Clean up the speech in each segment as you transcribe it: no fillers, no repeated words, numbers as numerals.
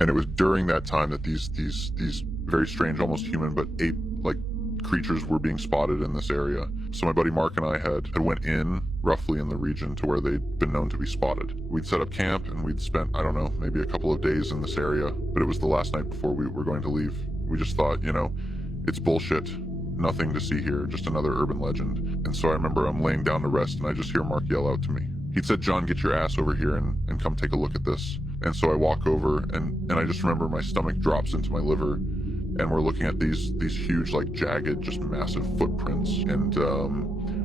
And it was during that time that these very strange, almost human but ape-like creatures were being spotted in this area. So my buddy Mark and I had went in roughly in the region to where they'd been known to be spotted. We'd set up camp and we'd spent, I don't know, maybe a couple of days in this area, but it was the last night before we were going to leave. We just thought, you know, it's bullshit. Nothing to see here, just another urban legend. And so I remember I'm laying down to rest and I just hear Mark yell out to me. He'd said, "John, get your ass over here and come take a look at this." And so I walk over and I just remember my stomach drops into my liver and we're looking at these huge, like jagged, just massive footprints. And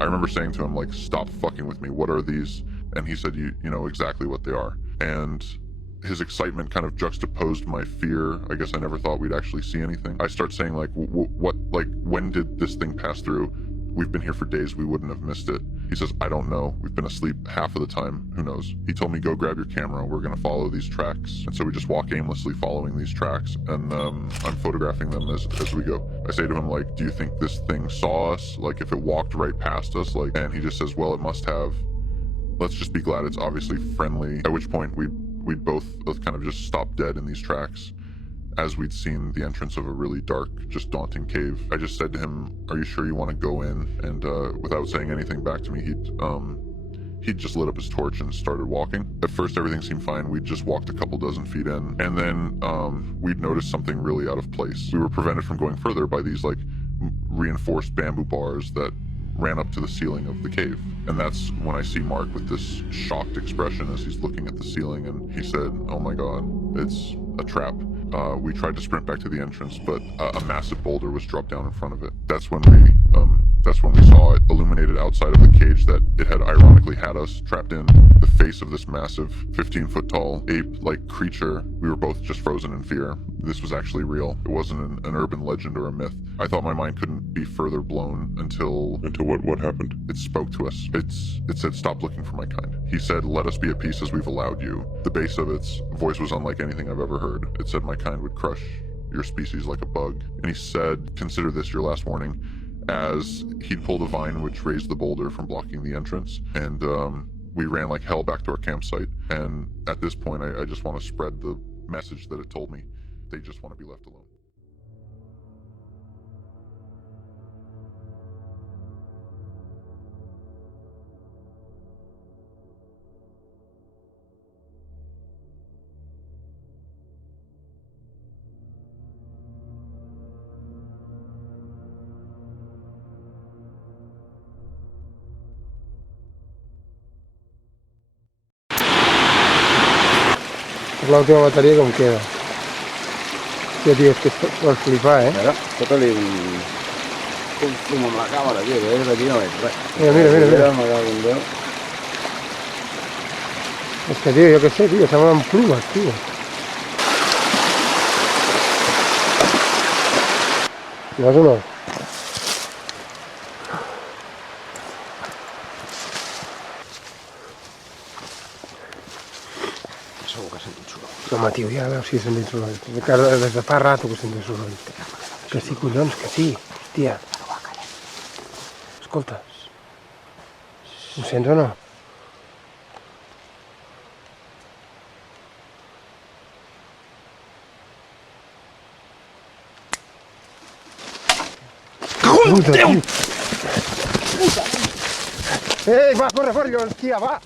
I remember saying to him, like, "Stop fucking with me. What are these?" And he said, you know exactly what they are. And his excitement kind of juxtaposed my fear. I guess I never thought we'd actually see anything. I start saying, like, what, like, when did this thing pass through? We've been here for days. We wouldn't have missed it. He says, "I don't know. We've been asleep half of the time. Who knows?" He told me, "Go grab your camera. We're going to follow these tracks." And so we just walk aimlessly following these tracks. And I'm photographing them as we go. I say to him, like, "Do you think this thing saw us? Like, if it walked right past us?" Like, and he just says, "Well, it must have. Let's just be glad it's obviously friendly." At which point we'd both kind of just stopped dead in these tracks as we'd seen the entrance of a really dark, just daunting cave. I just said to him, "Are you sure you want to go in?" And without saying anything back to me, he'd just lit up his torch and started walking. At first everything seemed fine. We'd just walked a couple dozen feet in, and then we'd noticed something really out of place. We were prevented from going further by these like reinforced bamboo bars that ran up to the ceiling of the cave. And that's when I see Mark with this shocked expression as he's looking at the ceiling, and he said, "Oh my God, it's a trap." We tried to sprint back to the entrance, but a massive boulder was dropped down in front of it. That's when we saw it illuminated outside of the cage that it had ironically had us trapped in. The face of this massive 15-foot tall ape-like creature. We were both just frozen in fear. This was actually real. It wasn't an urban legend or a myth. I thought my mind couldn't be further blown until what happened? It spoke to us. It said, "Stop looking for my kind." He said, "Let us be at peace as we've allowed you." The bass of its voice was unlike anything I've ever heard. It said, "My kind would crush your species like a bug." And he said, "Consider this your last warning," as he'd pulled a vine which raised the boulder from blocking the entrance. And we ran like hell back to our campsite. And at this point, I just want to spread the message that it told me. They just want to be left alone. La última bateria com queda? Hòstia, tio, és que vols flipar, eh? Mira, fota-li un fum amb la càmera, tio, que és d'aquí no veig res. Mira. Me cago en Déu. És que, tio, jo què sé, tio, semblen plumes, tio. Veus o no? Segur que sento soroll. Home, tio, ja veus si sentim soroll. Des de fa rato que sentim soroll. Que sí, collons, que sí. Hòstia. Escolta. Ho sents o no? Puta, Déu! Ei, va, corre, hòstia, va!